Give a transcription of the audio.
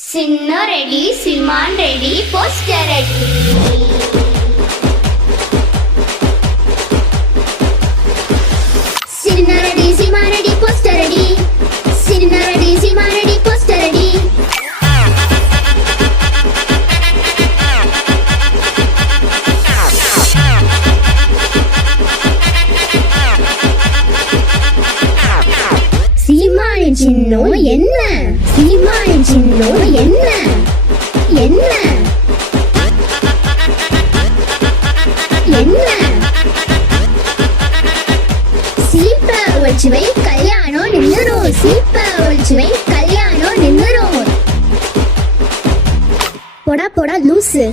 சின்ன ready, சிமான் ready, poster ready. சின்ன ready, சிமான் ready, poster ready. சின்ன ரெடி, சிமான் ரெடி, போஸ்டர் ரெடி. சீமானின் சின்னம் என்ன? சீமானின் சின்னம் என்ன? என்ன என்ன? சீப்ப ஒழிச்சு வை, கல்யாணம் நின்னுரும். சீப்ப ஒழிச்சு வை, கல்யாணம் நின்னுரும். போடா போடா லூசு.